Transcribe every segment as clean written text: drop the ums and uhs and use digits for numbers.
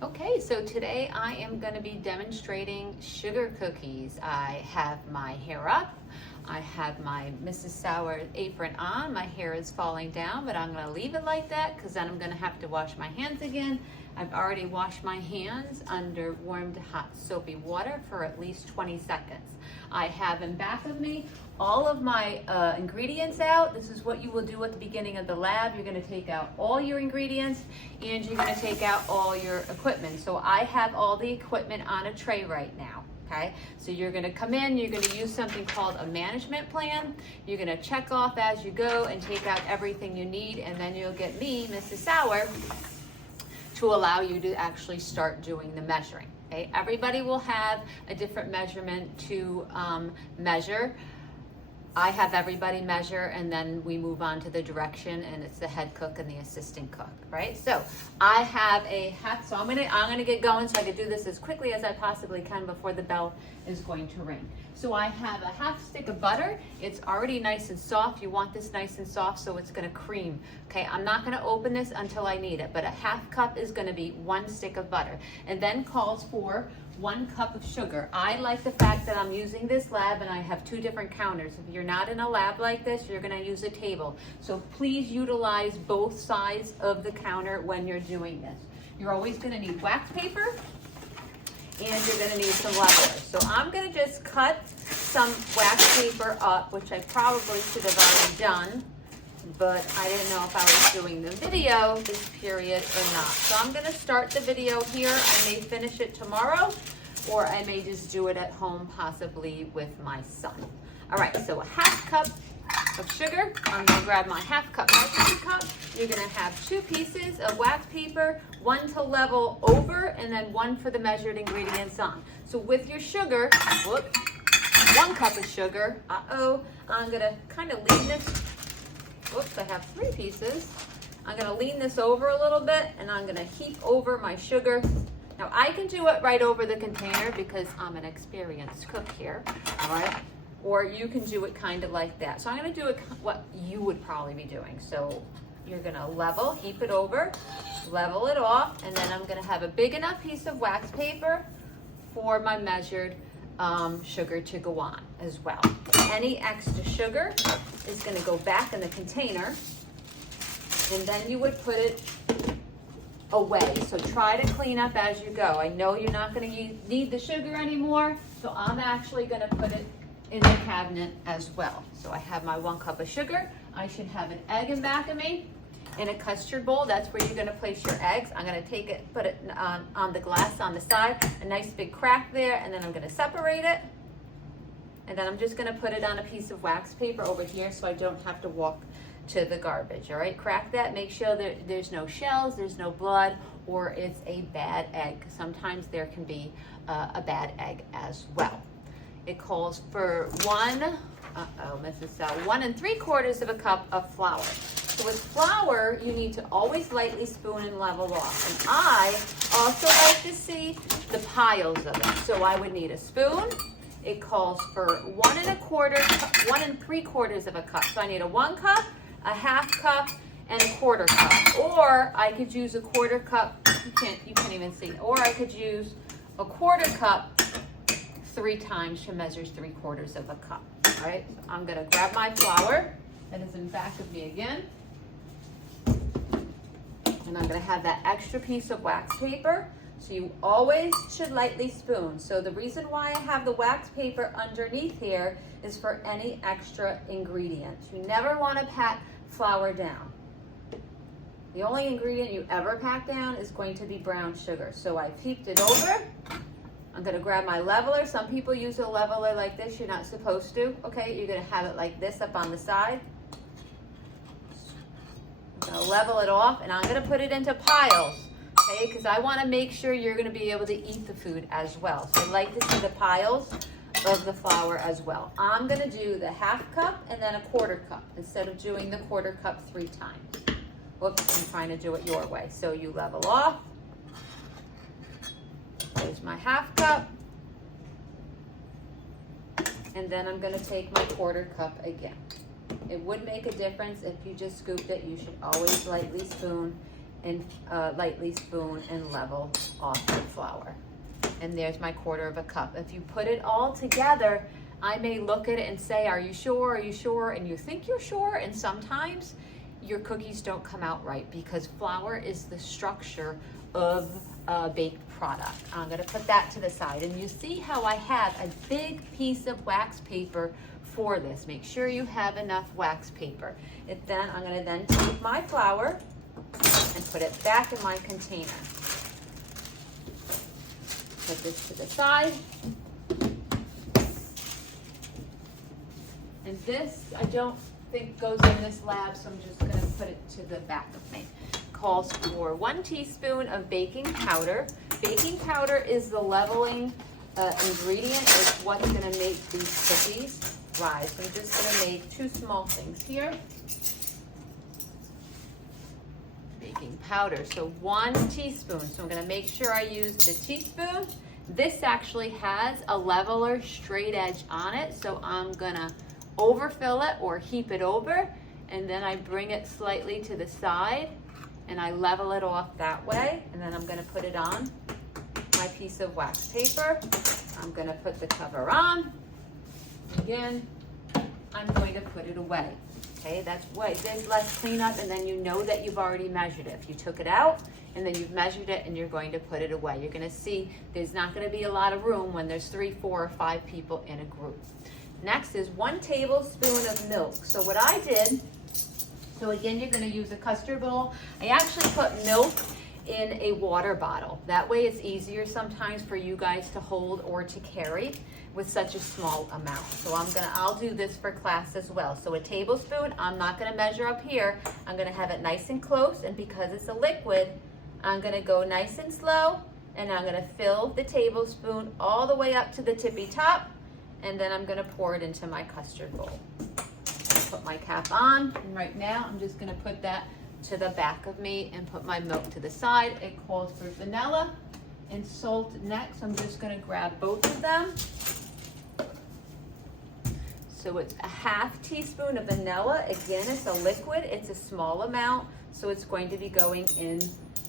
Okay, so today I am going to be demonstrating sugar cookies. I have my hair up. I have my Mrs. Sour apron on. My hair is falling down, but I'm going to leave it like that because then I'm going to have to wash my hands again. I've already washed my hands under warm to hot soapy water for at least 20 seconds. I have in back of me all of my ingredients out. This is what you will do at the beginning of the lab. You're going to take out all your ingredients and you're going to take out all your equipment. So I have all the equipment on a tray right now. Okay, so you're going to come in, you're going to use something called a management plan. You're going to check off as you go and take out everything you need, and then you'll get me, Mrs. Sour, to allow you to actually start doing the measuring. Okay, everybody will have a different measurement to measure. I have everybody measure, and then we move on to the direction, and it's the head cook and the assistant cook, right? So I have a half, so I'm gonna get going so I can do this as quickly as I possibly can before the bell is going to ring. So I have a half stick of butter. It's already nice and soft. You want this nice and soft so it's gonna cream. Okay, I'm not gonna open this until I need it, but a half cup is gonna be 1 stick of butter, and then calls for 1 cup of sugar. I like the fact that I'm using this lab and I have 2 different counters. If you're not in a lab like this, you're gonna use a table. So please utilize both sides of the counter when you're doing this. You're always gonna need wax paper and you're gonna need some levelers. So I'm gonna just cut some wax paper up, which I probably should have already done, but I didn't know if I was doing the video this period or not. So I'm gonna start the video here. I may finish it tomorrow, or I may just do it at home, possibly with my son. All right, so a half cup of sugar. I'm gonna grab my half cup measuring cup. You're gonna have 2 pieces of wax paper, 1 to level over, and then 1 for the measured ingredients on. So with your sugar, 1 cup of sugar. I'm gonna kind of lean this. Whoops, I have 3 pieces. I'm gonna lean this over a little bit and I'm gonna heap over my sugar. Now I can do it right over the container because I'm an experienced cook here, all right? Or you can do it kind of like that. So I'm gonna do it what you would probably be doing. So you're gonna level, heap it over, level it off, and then I'm gonna have a big enough piece of wax paper for my measured sugar to go on as well. Any extra sugar is going to go back in the container, and then you would put it away. So try to clean up as you go. I know you're not going to need the sugar anymore, so I'm actually going to put it in the cabinet as well. So I have my 1 cup of sugar. I should have an egg in back of me. In a custard bowl, that's where you're going to place your eggs. I'm going to take it, put it on the glass on the side, a nice big crack there, and then I'm going to separate it. And then I'm just going to put it on a piece of wax paper over here so I don't have to walk to the garbage. All right, crack that. Make sure that there's no shells, there's no blood, or it's a bad egg. Sometimes there can be a bad egg as well. It calls for 1 3/4 cup of flour. So with flour, you need to always lightly spoon and level off. And I also like to see the piles of it. So I would need a spoon. It calls for 1 3/4 cup. So I need a 1 cup, a half cup, and a 1/4 cup. Or I could use a 1/4 cup. You can't even see. Or I could use a 1/4 cup 3 times to measure 3/4 cup. All right. So I'm gonna grab my flour that is in back of me again. And I'm going to have that extra piece of wax paper. So you always should lightly spoon. So the reason why I have the wax paper underneath here is for any extra ingredients. You never want to pack flour down. The only ingredient you ever pack down is going to be brown sugar. So I heaped it over. I'm going to grab my leveler. Some people use a leveler like this. You're not supposed to. Okay, you're going to have it like this up on the side. I'm going to level it off, and I'm going to put it into piles, okay, because I want to make sure you're going to be able to eat the food as well. So I like to see the piles of the flour as well. I'm going to do the half cup and then a 1/4 cup instead of doing the 1/4 cup 3 times. Whoops, I'm trying to do it your way. So you level off. There's my half cup. And then I'm going to take my 1/4 cup again. It would make a difference if you just scooped it. You should always lightly spoon and lightly spoon and level off the flour. And there's my 1/4 cup. If you put it all together, I may look at it and say, are you sure? Are you sure? And you think you're sure, and sometimes your cookies don't come out right because flour is the structure of a baked product. I'm gonna put that to the side. And you see how I have a big piece of wax paper for this. Make sure you have enough wax paper. I'm gonna then take my flour and put it back in my container. Put this to the side. And this, I don't think goes in this lab, so I'm just gonna put it to the back of me. Calls for 1 teaspoon of baking powder. Baking powder is the leveling ingredient. It's what's gonna make these cookies rise. So I'm just gonna make 2 small things here. Baking powder, so 1 teaspoon. So I'm gonna make sure I use the teaspoon. This actually has a leveler straight edge on it, so I'm gonna overfill it or heap it over, and then I bring it slightly to the side and I level it off that way, and then I'm gonna put it on my piece of wax paper. I'm gonna put the cover on. Again, I'm going to put it away. Okay, that's why there's less cleanup, and then you know that you've already measured it. If you took it out and then you've measured it and you're going to put it away, you're gonna see there's not gonna be a lot of room when there's 3, 4, or 5 people in a group. Next is 1 tablespoon of milk. So what I did, so again, you're gonna use a custard bowl. I actually put milk in a water bottle. That way it's easier sometimes for you guys to hold or to carry with such a small amount. So I'll do this for class as well. So a tablespoon, I'm not gonna measure up here. I'm gonna have it nice and close, and because it's a liquid, I'm gonna go nice and slow, and I'm gonna fill the tablespoon all the way up to the tippy top, and then I'm gonna pour it into my custard bowl. Put my cap on, and right now I'm just gonna put that to the back of me and put my milk to the side. It calls for vanilla and salt next. I'm just gonna grab both of them. So it's a 1/2 teaspoon of vanilla. Again, it's a liquid, it's a small amount, so it's going to be going in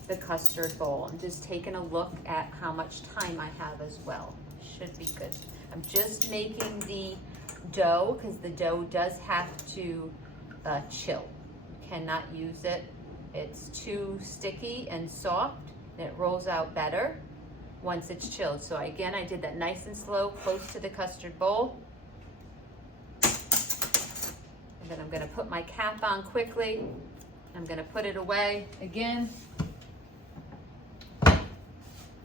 the custard bowl. I'm just taking a look at how much time I have as well. Should be good. I'm just making the dough because the dough does have to chill. Cannot use it. It's too sticky and soft, and it rolls out better once it's chilled. So again, I did that nice and slow, close to the custard bowl. And then I'm gonna put my cap on quickly. I'm gonna put it away again,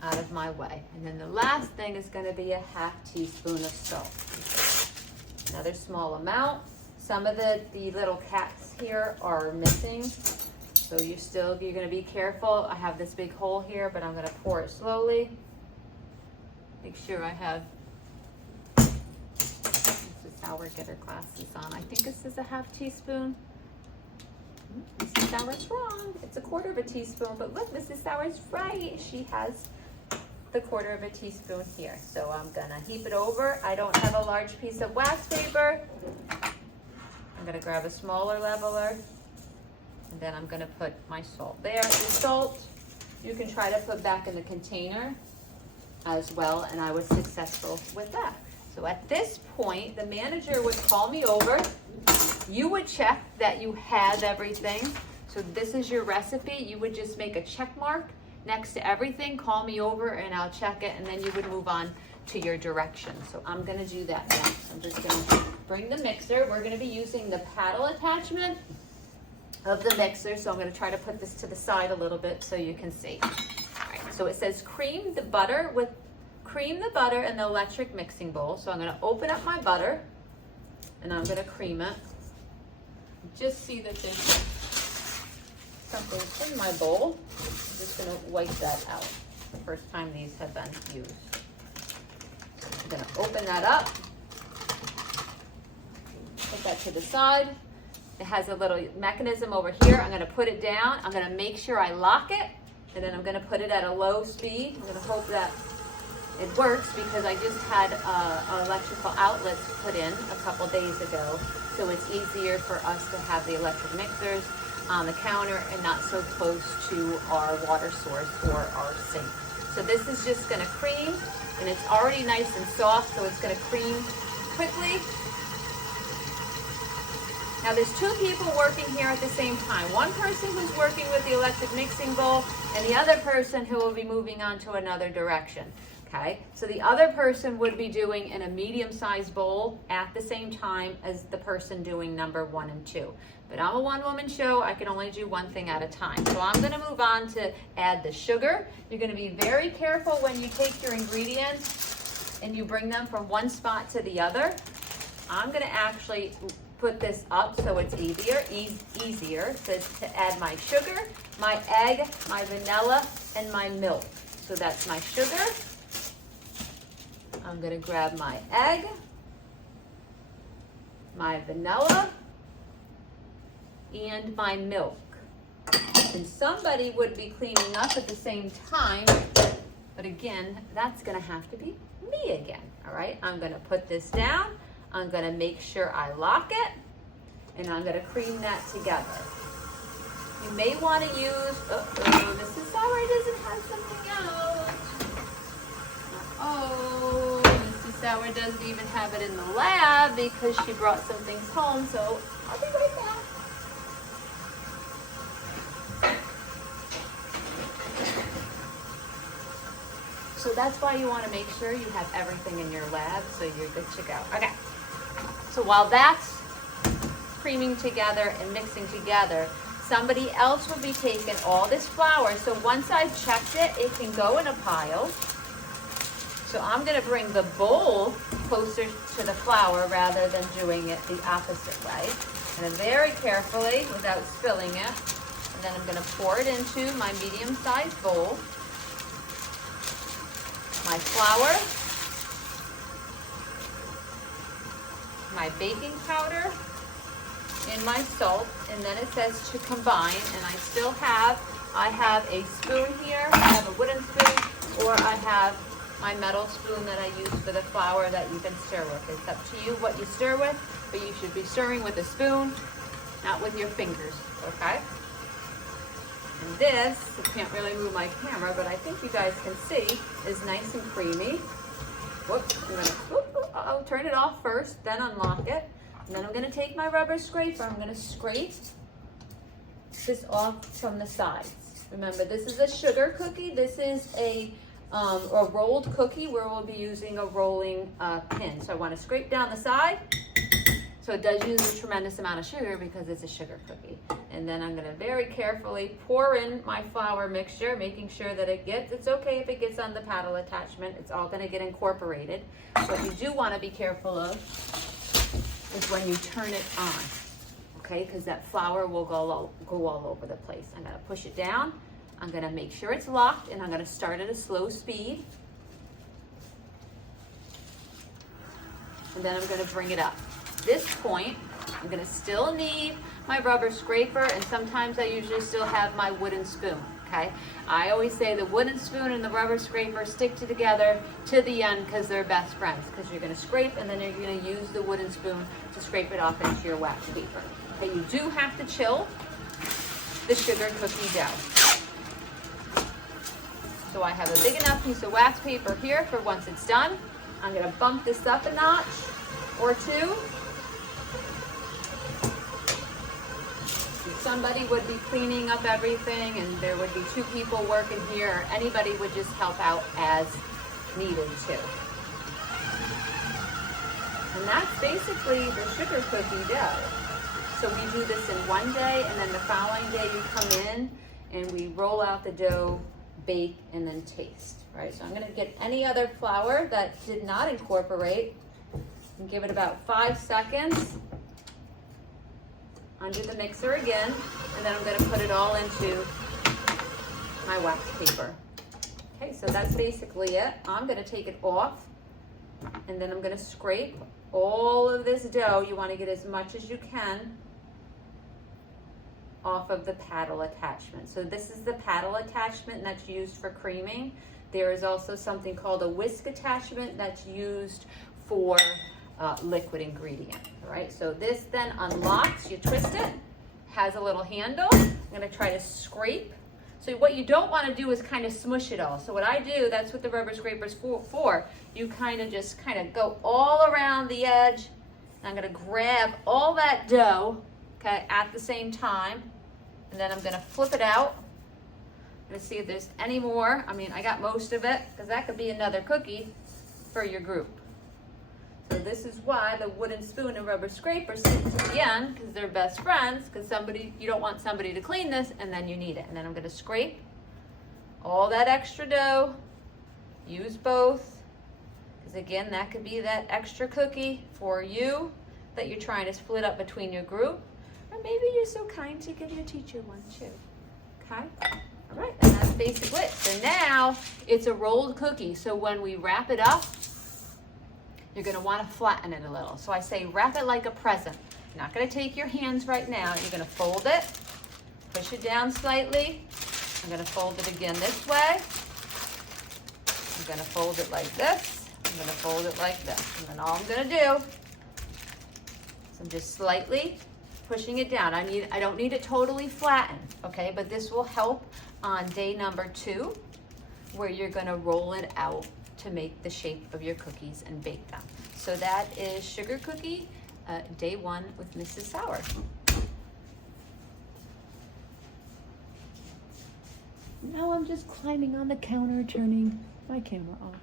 out of my way. And then the last thing is gonna be a 1/2 teaspoon of salt. Another small amount. Some of the little caps here are missing, so you're gonna be careful. I have this big hole here, but I'm gonna pour it slowly. Make sure I have Mrs. Sauer get her glasses on. I think this is a 1/2 teaspoon. Mrs. Sauer's wrong. It's a 1/4 teaspoon, but look, Mrs. Sauer's right. She has the 1/4 teaspoon here. So I'm gonna heap it over. I don't have a large piece of wax paper. I'm gonna grab a smaller leveler, and then I'm gonna put my salt there. The salt you can try to put back in the container as well, and I was successful with that. So at this point, the manager would call me over. You would check that you had everything. So this is your recipe. You would just make a check mark next to everything, call me over, and I'll check it, and then you would move on to your directions. So I'm gonna do that next. I'm just gonna bring the mixer. We're gonna be using the paddle attachment of the mixer, so I'm gonna try to put this to the side a little bit so you can see. All right, so it says cream the butter in the electric mixing bowl. So I'm gonna open up my butter, and I'm gonna cream it. Just see that there's something in my bowl. I'm just gonna wipe that out. The first time these have been used. I'm gonna open that up, put that to the side. It has a little mechanism over here. I'm gonna put it down. I'm gonna make sure I lock it, and then I'm gonna put it at a low speed. I'm gonna hope that it works because I just had electrical outlets put in a couple days ago, so it's easier for us to have the electric mixers. on the counter and not so close to our water source or our sink. So this is just gonna cream, and it's already nice and soft, so it's gonna cream quickly. Now there's two people working here at the same time. One person who's working with the electric mixing bowl, and the other person who will be moving on to another direction. Okay, so the other person would be doing in a medium-sized bowl at the same time as the person doing number 1 and 2. But I'm a one-woman show, I can only do one thing at a time. So I'm gonna move on to add the sugar. You're gonna be very careful when you take your ingredients and you bring them from one spot to the other. I'm gonna actually put this up so it's easier to add my sugar, my egg, my vanilla, and my milk. So that's my sugar. I'm gonna grab my egg, my vanilla, and my milk. And somebody would be cleaning up at the same time, but again, that's gonna have to be me again, all right? I'm gonna put this down, I'm gonna make sure I lock it, and I'm gonna cream that together. You may wanna use, Mrs. Sauer doesn't have something else. Oh, Mrs. Sauer doesn't even have it in the lab because she brought some things home, so I'll be right back. So that's why you want to make sure you have everything in your lab so you're good to go. Okay, so while that's creaming together and mixing together, somebody else will be taking all this flour. So once I've checked it, it can go in a pile. So I'm going to bring the bowl closer to the flour rather than doing it the opposite way. And very carefully, without spilling it, and then I'm going to pour it into my medium-sized bowl. My flour, my baking powder, and my salt, and then it says to combine, and I have a spoon here, I have a wooden spoon, or I have my metal spoon that I use for the flour that you can stir with. It's up to you what you stir with, but you should be stirring with a spoon, not with your fingers, okay? And this, I can't really move my camera, but I think you guys can see, is nice and creamy. Whoops, I'm gonna, turn it off first, then unlock it. And then I'm gonna take my rubber scraper, I'm gonna scrape this off from the sides. Remember, this is a sugar cookie. This is a rolled cookie where we'll be using a rolling pin. So I wanna scrape down the side. So it does use a tremendous amount of sugar because it's a sugar cookie. And then I'm gonna very carefully pour in my flour mixture, making sure that it's okay if it gets on the paddle attachment, it's all gonna get incorporated. What you do wanna be careful of is when you turn it on, okay? Because that flour will go all over the place. I'm gonna push it down, I'm gonna make sure it's locked, and I'm gonna start at a slow speed. And then I'm gonna bring it up. This point, I'm gonna still need my rubber scraper, and sometimes I usually still have my wooden spoon, okay? I always say the wooden spoon and the rubber scraper stick together to the end because they're best friends, because you're gonna scrape and then you're gonna use the wooden spoon to scrape it off into your wax paper. Okay, you do have to chill the sugar cookie dough. So I have a big enough piece of wax paper here for once it's done. I'm gonna bump this up a notch or two. Somebody would be cleaning up everything, and there would be two people working here, or anybody would just help out as needed to. And that's basically the sugar cookie dough. So we do this in one day, and then the following day you come in and we roll out the dough, bake, and then taste, right? So I'm gonna get any other flour that did not incorporate and give it about 5 seconds under the mixer again, and then I'm gonna put it all into my wax paper. Okay, so that's basically it. I'm gonna take it off, and then I'm gonna scrape all of this dough. You wanna get as much as you can off of the paddle attachment. So this is the paddle attachment that's used for creaming. There is also something called a whisk attachment that's used for liquid ingredient, all right? So this then unlocks, you twist it, has a little handle. I'm gonna try to scrape. So what you don't wanna do is kind of smush it all. So what I do, that's what the rubber scraper's for. You kind of just go all around the edge. And I'm gonna grab all that dough, okay, at the same time. And then I'm gonna flip it out. I'm gonna see if there's any more. I mean, I got most of it, because that could be another cookie for your group. So this is why the wooden spoon and rubber scraper sit to the end, because they're best friends, because you don't want somebody to clean this and then you need it. And then I'm gonna scrape all that extra dough, use both, because again, that could be that extra cookie for you that you're trying to split up between your group, or maybe you're so kind to give your teacher one too, okay? All right, and that's basically it. So now it's a rolled cookie. So when we wrap it up, you're gonna wanna flatten it a little. So I say wrap it like a present. You're not gonna take your hands right now. You're gonna fold it, push it down slightly. I'm gonna fold it again this way. I'm gonna fold it like this. I'm gonna fold it like this. And then all I'm gonna do is I'm just slightly pushing it down. I don't need it totally flattened, okay? But this will help on day number 2, where you're gonna roll it out to make the shape of your cookies and bake them. So that is sugar cookie day 1 with Mrs. Sauer. Now I'm just climbing on the counter, turning my camera off.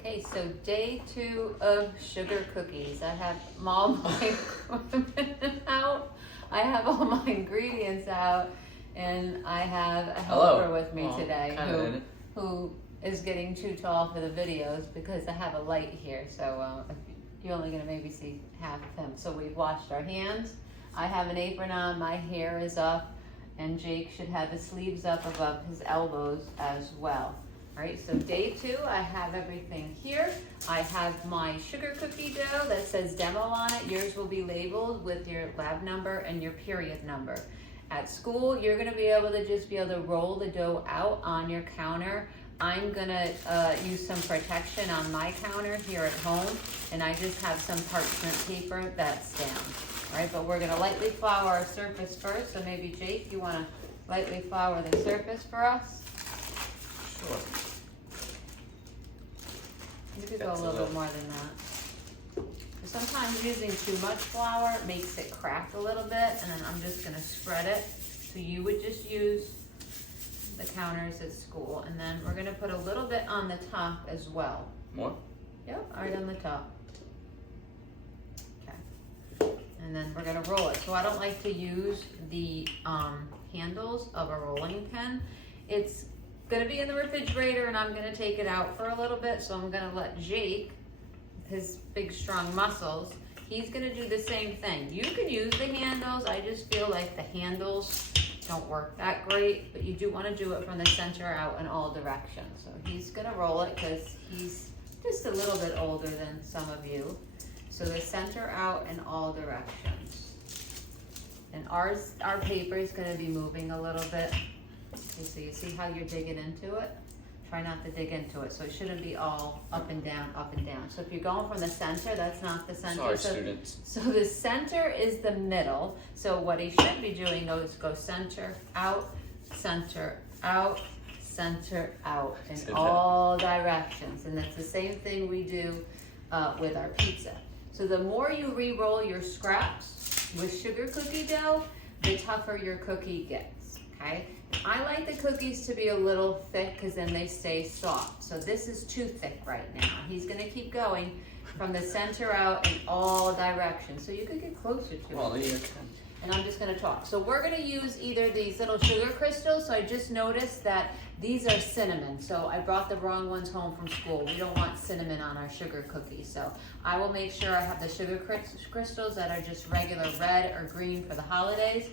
Okay, so day 2 of sugar cookies. I have all my equipment out. I have all my ingredients out, and I have a helper with me today who is getting too tall for the videos because I have a light here, so you're only gonna maybe see half of him. So we've washed our hands. I have an apron on, my hair is up, and Jake should have his sleeves up above his elbows as well. All right, so day 2, I have everything here. I have my sugar cookie dough that says demo on it. Yours will be labeled with your lab number and your period number. At school, you're gonna be able to roll the dough out on your counter. I'm gonna use some protection on my counter here at home, and I just have some parchment paper that's down. All right, but we're gonna lightly flour our surface first. So maybe Jake, you wanna lightly flour the surface for us? Sure. You could go a little bit more than that. Sometimes using too much flour makes it crack a little bit, and then I'm just gonna spread it. So you would just use the counters at school, and then we're gonna put a little bit on the top as well. More? Yep, right on the top. Okay. And then we're gonna roll it. So I don't like to use the handles of a rolling pin. It's gonna be in the refrigerator, and I'm gonna take it out for a little bit. So I'm gonna let Jake, his big strong muscles, he's gonna do the same thing. You can use the handles. I just feel like the handles don't work that great, but you do want to do it from the center out in all directions. So he's gonna roll it because he's just a little bit older than some of you. So the center out in all directions. And our paper is gonna be moving a little bit. Okay, so you see how you're digging into it? Try not to dig into it. So it shouldn't be all up and down, up and down. So if you're going from the center, that's not the center. Sorry, students. So the center is the middle. So what he should be doing is go center, out, center, out, center, out in all directions. And that's the same thing we do with our pizza. So the more you re-roll your scraps with sugar cookie dough, the tougher your cookie gets, okay? I like the cookies to be a little thick because then they stay soft. So this is too thick right now. He's gonna keep going from the center out in all directions. So you could get closer to it. And I'm just gonna talk. So we're gonna use either these little sugar crystals. So I just noticed that these are cinnamon. So I brought the wrong ones home from school. We don't want cinnamon on our sugar cookies. So I will make sure I have the sugar crystals that are just regular red or green for the holidays.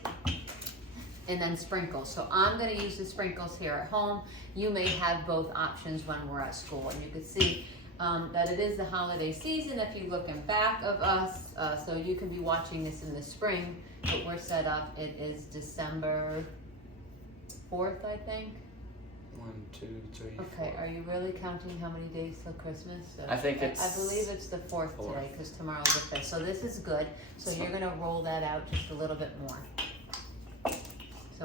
And then sprinkles. So I'm gonna use the sprinkles here at home. You may have both options when we're at school. And you can see that it is the holiday season if you look in back of us. So you can be watching this in the spring, but we're set up. It is December 4th, I think. 1, 2, 3, Okay, 4. are you really counting how many days till Christmas? So I think it's I believe it's the 4th today because tomorrow's the 5th. So this is good. So you're gonna roll that out just a little bit more.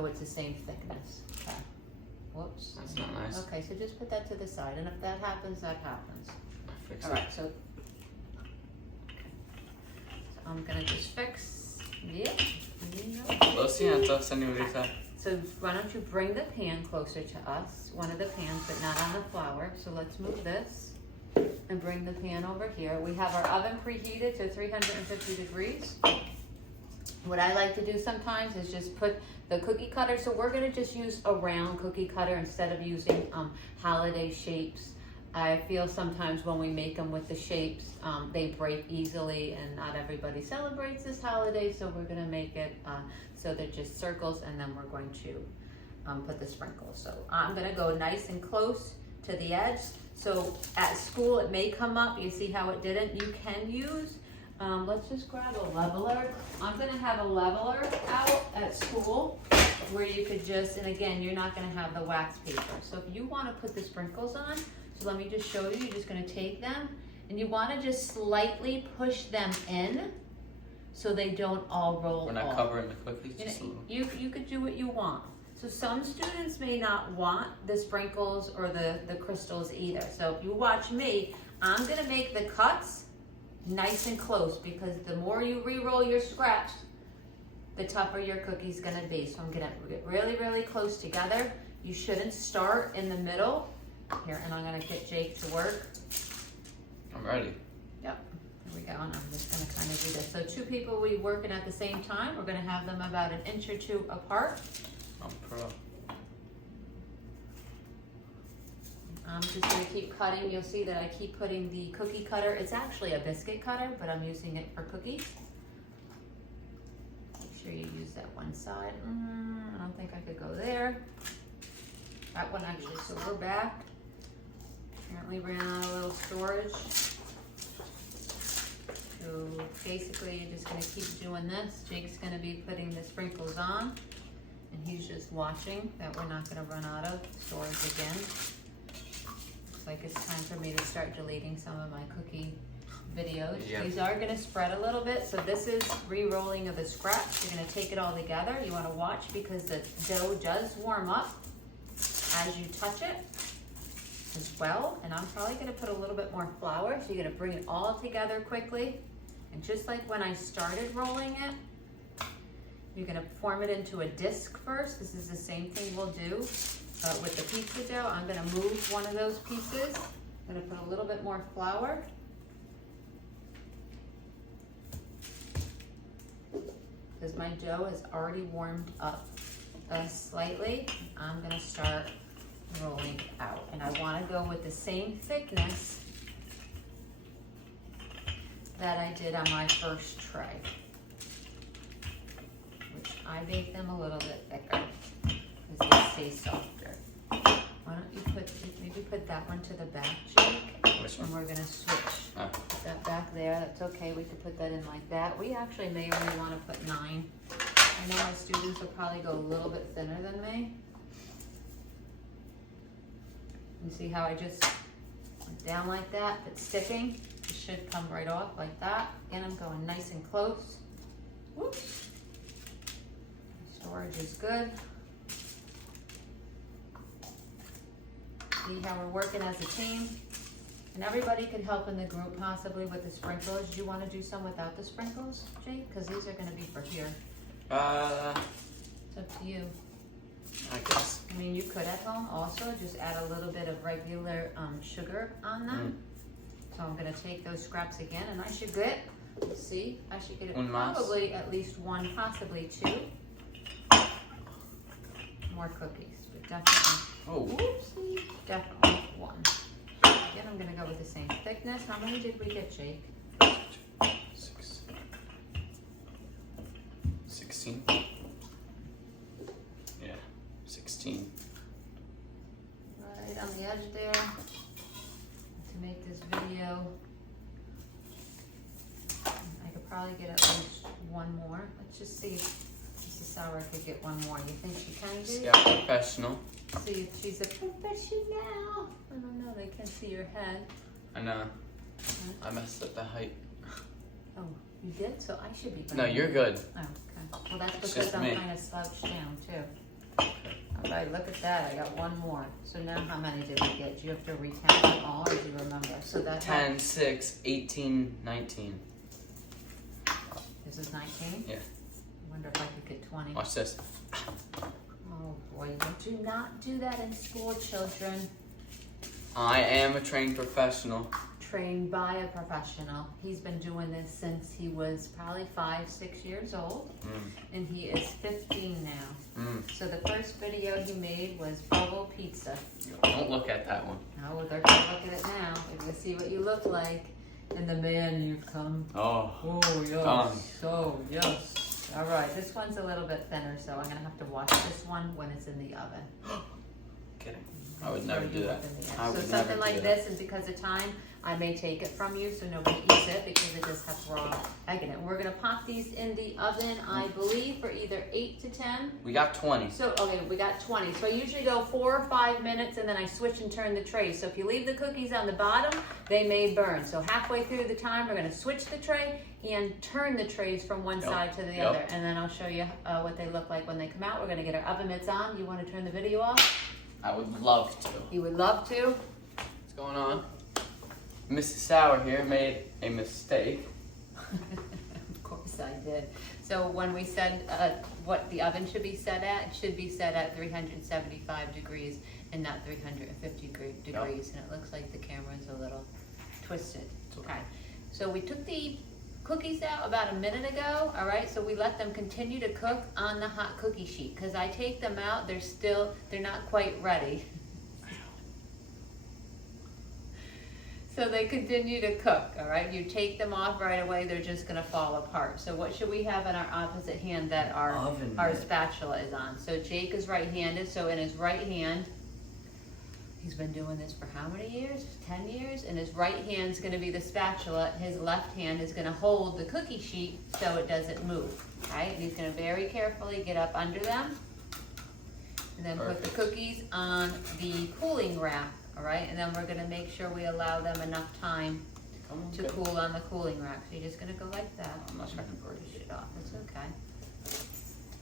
so it's the same thickness. Okay. Whoops. That's not nice. Okay, so just put that to the side, and if that happens, that happens. I fix All it. right, so I'm gonna just fix. Yep. Lo siento, señorita. So why don't you bring the pan closer to us? One of the pans, but not on the flour. So let's move this and bring the pan over here. We have our oven preheated to 350 degrees. What I like to do sometimes is just put the cookie cutter. So we're gonna just use a round cookie cutter instead of using holiday shapes. I feel sometimes when we make them with the shapes, they break easily, and not everybody celebrates this holiday, so we're gonna make it so they're just circles, and then we're going to put the sprinkles. So I'm gonna go nice and close to the edge. So at school it may come up, you see how it didn't? You can use, let's just grab a leveler. I'm gonna have a leveler out at school where you could just, and again, you're not gonna have the wax paper. So if you wanna put the sprinkles on, so let me just show you, you're just gonna take them and you wanna just slightly push them in so they don't all roll We're not off. covering the cookies, You just a know, little. you could do what you want. So some students may not want the sprinkles or the crystals either. So if you watch me, I'm gonna make the cuts nice and close because the more you re-roll your scraps, the tougher your cookie's gonna be. So I'm gonna get really, really close together. You shouldn't start in the middle. Here, and I'm gonna get Jake to work. I'm ready. Yep, here we go, and I'm just gonna kind of do this. So 2 people will be working at the same time. We're gonna have them about 1 inch or 2 apart. I'm pro. I'm just gonna keep cutting. You'll see that I keep putting the cookie cutter. It's actually a biscuit cutter, but I'm using it for cookies. Make sure you use that one side. I don't think I could go there. That one actually, so we're back. Apparently ran out of a little storage. So basically you're just gonna keep doing this. Jake's gonna be putting the sprinkles on, and he's just watching that we're not gonna run out of storage again. Looks like it's time for me to start deleting some of my cookie videos. Yeah. These are gonna spread a little bit, so this is re-rolling of the scraps. You're gonna take it all together. You wanna watch because the dough does warm up as you touch it as well. And I'm probably gonna put a little bit more flour, so you're gonna bring it all together quickly. And just like when I started rolling it, you're gonna form it into a disc first. This is the same thing we'll do with the pizza dough. I'm gonna move one of those pieces. I'm gonna put a little bit more flour. Because my dough has already warmed up slightly, I'm gonna start rolling out. And I wanna go with the same thickness that I did on my first tray, which I baked them a little bit thicker because they stay softer. Why don't you maybe put that one to the back, Jake? Which And one? we're gonna switch. Oh. Put that back there, that's okay, we could put that in like that. We actually may only wanna put 9. I know my students will probably go a little bit thinner than me. You see how I just went down like that? If it's sticking, it should come right off like that. Again, I'm going nice and close. Whoops. Storage is good. See how we're working as a team? And everybody could help in the group possibly with the sprinkles. Do you want to do some without the sprinkles, Jake? Because these are going to be for here. It's up to you. I guess. I mean, you could at home also just add a little bit of regular sugar on them. So I'm gonna take those scraps again, and I should get, see, I should get Un más. probably at least 1, possibly 2 more cookies, but definitely, Oh, whoopsie, definitely 1. Again, I'm gonna go with the same thickness. How many did we get, Jake? 16. Yeah, 16. Right on the edge there to make this video. I could probably get at least 1 more. Let's just see if Mrs. Sauer could get 1 more. You think she can do? Yeah, professional. See if she's a professional. I don't know, they can't see your head. I know. I messed up the height. Oh, you did? So I should be better. No, you're good. Oh, okay. Well, that's It's because just I'm me. kind of slouched down too. right, look at that. I got one more. So now how many did we get? Do you have to recount them all, or do you remember? So that's 10, 6, 18, 19. This is 19? Yeah. I wonder if I could get 20. Watch this. Oh boy, you do not do that in school, children. I am a trained professional. Trained by a professional. He's been doing this since he was probably 5, 6 years old, and he is 15 now. So the first video he made was Bobo Pizza. Don't look at that one. Oh, well, they're gonna look at it now. They're gonna see what you look like. And the man you've come. Oh. Oh, yes. Done. So, yes. All right, this one's a little bit thinner, so I'm gonna have to wash this one when it's in the oven. Kidding. I would never do that. I So would something never like do this, and because of time, I may take it from you so nobody eats it because it does have raw egg in it. We're gonna pop these in the oven, I believe, for either 8 to 10. We got 20. So, okay, we got 20. So I usually go 4 or 5 minutes and then I switch and turn the tray. So if you leave the cookies on the bottom, they may burn. So halfway through the time, we're gonna switch the tray and turn the trays from one side to the other. And then I'll show you what they look like when they come out. We're gonna get our oven mitts on. You wanna turn the video off? I would love to. You would love to? What's going on? Mrs. Sauer here made a mistake. Of course I did. So when we said what the oven should be set at, it should be set at 375 degrees and not 350 degrees. And it looks like the camera is a little twisted. Okay. So we took the cookies out about a minute ago, all right? So we let them continue to cook on the hot cookie sheet because I take them out, they're not quite ready. So they continue to cook, all right? You take them off right away, they're just gonna fall apart. So what should we have in our opposite hand that our spatula is on? So Jake is right-handed, so in his right hand, he's been doing this for how many years? 10 years? And his right hand's gonna be the spatula, his left hand is gonna hold the cookie sheet so it doesn't move, right? And he's gonna very carefully get up under them, and then put the cookies on the cooling rack. All right, and then we're gonna make sure we allow them enough time to cool on the cooling rack. So you're just gonna go like that. I'm not trying to break it off, it's okay.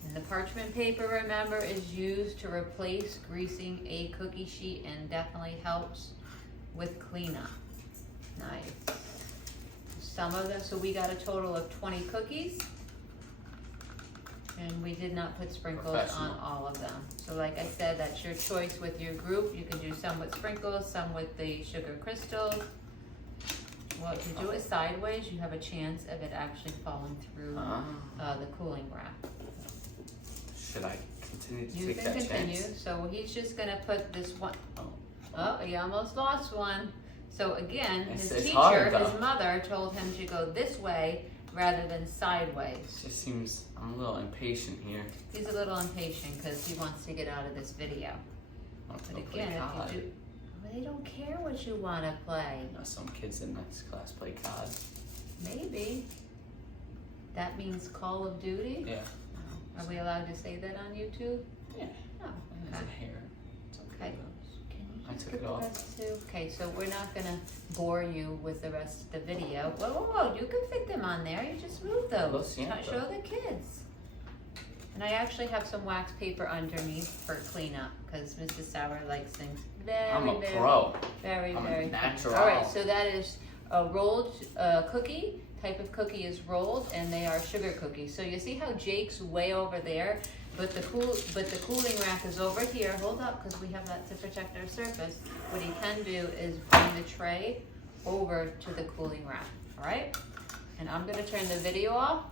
And the parchment paper, remember, is used to replace greasing a cookie sheet and definitely helps with cleanup. Nice. Some of them, so we got a total of 20 cookies. And we did not put sprinkles on all of them. So like I said, that's your choice with your group. You can do some with sprinkles, some with the sugar crystals. Well, if you do it sideways, you have a chance of it actually falling through the cooling rack. Should I continue to You take can that continue. chance? So he's just gonna put this one. Oh, he almost lost one. So again, his teacher, his mother, told him to go this way rather than sideways. It just seems I'm a little impatient here. He's a little impatient because he wants to get out of this video. But again, if you do, well, they don't care what you want to play. You know, some kids in this class play COD. Maybe. That means Call of Duty? Yeah. Are we allowed to say that on YouTube? Yeah. Oh, It has okay. a hair. It's okay. Can I you took put it the off. rest too? Okay, so we're not gonna bore you with the rest of the video. Whoa, whoa, whoa, you can fit them on there. You just move those. Lo siento. Show the kids. And I actually have some wax paper underneath for cleanup because Mrs. Sauer likes things very, I'm a very, pro. very, I'm a very natural. All right, so that is a rolled cookie. Type of cookie is rolled, and they are sugar cookies. So you see how Jake's way over there, but the cooling rack is over here. Hold up, because we have that to protect our surface. What he can do is bring the tray over to the cooling rack. All right, and I'm gonna turn the video off.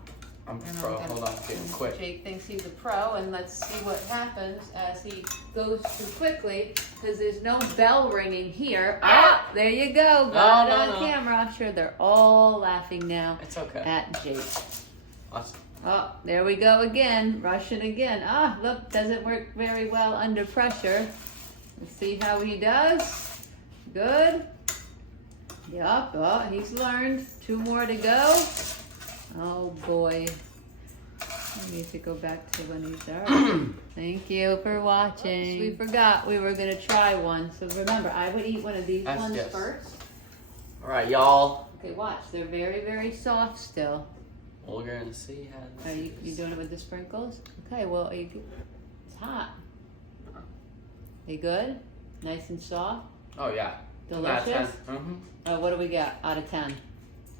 I'm a pro. Hold on, getting quick. Jake thinks he's a pro, and let's see what happens as he goes too quickly, because there's no bell ringing here. Ah, there you go. Got it on camera. I'm sure they're all laughing now It's okay. at Jake. Awesome. Oh, there we go again. Russian again. Ah, look, doesn't work very well under pressure. Let's see how he does. Good. Yup. Oh, he's learned. 2 more to go. Oh boy. I need to go back to when he's there. Thank you for watching. Oops, we forgot we were going to try one. So remember, I would eat one of these ones first. All right, y'all. Okay, watch. They're very, very soft still. Well, we're going to see how Are you doing it with the sprinkles? Okay, well, it's hot. They good? Nice and soft? Oh yeah. Delicious? Mm-hmm. Oh, what do we got out of 10?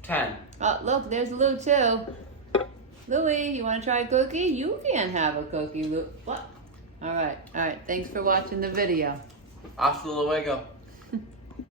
10. Oh, look, there's Lou too. Louie, you want to try a cookie? You can have a cookie, Lou. What? All right. Thanks for watching the video. Hasta luego.